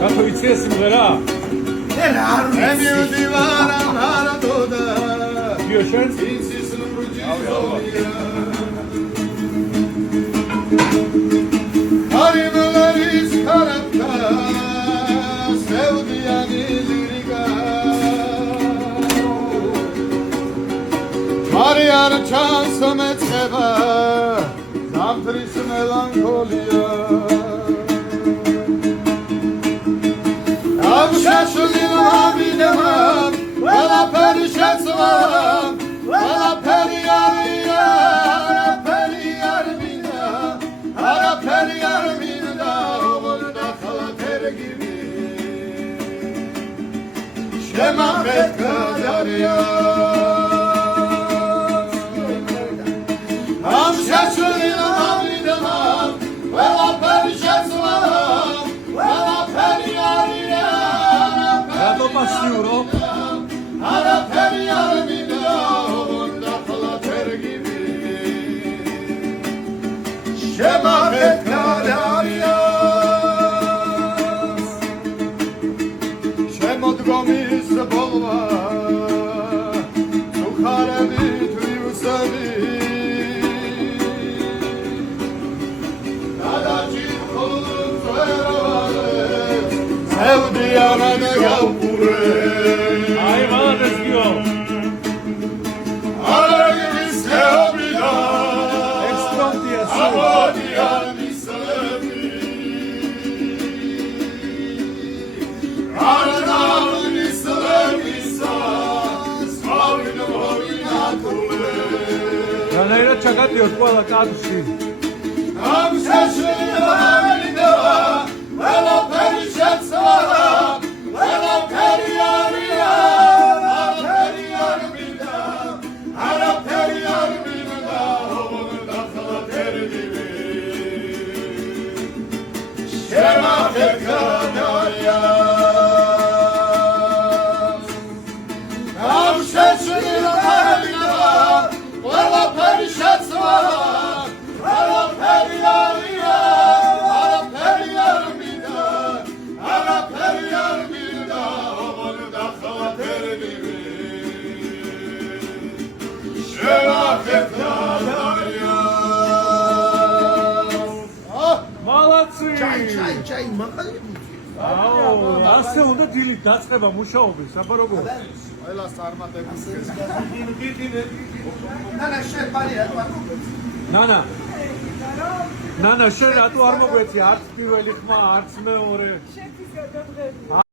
რატო იცი ეს სიმღერა? გიო შენ? Mariar chance metzeba zamtris melancholia Avshashulin haminam vela perishetsvam vela periyariya periyarmina ara periyarmina volda khalatergivi shema metkadariya Pasiuro. Ara periyarmina volda khalatergivi shema metkadariya shemodgomis bolva sukharevi tvivsani nadachi khulverovale sevdiyana gavpure Ay bana Gio. Aragis heobida Extrontia Avodia mislemi Aranav mislemi Svavino vovinatule Ranera čakatioš ყველა კადრში. Am shashina vida Velo perishetsva Velo periyariya Ara periyarmina volda khalatergivi shema metkadariya Am shashina vida velo perishetsva velo periyariya ara periyarmina volda khalatergivi shema metkadariya Молодцы. Чай, მაღალი. აუ, ასე უნდა დილით დაწყება მუშაობის, აბა როგორ? ყველა წარმატებული ნანა შეფარია ნანა შენ რატო არ მოგვეცი არც პირველი ხმა, არც მეორე? შეფის გადადღები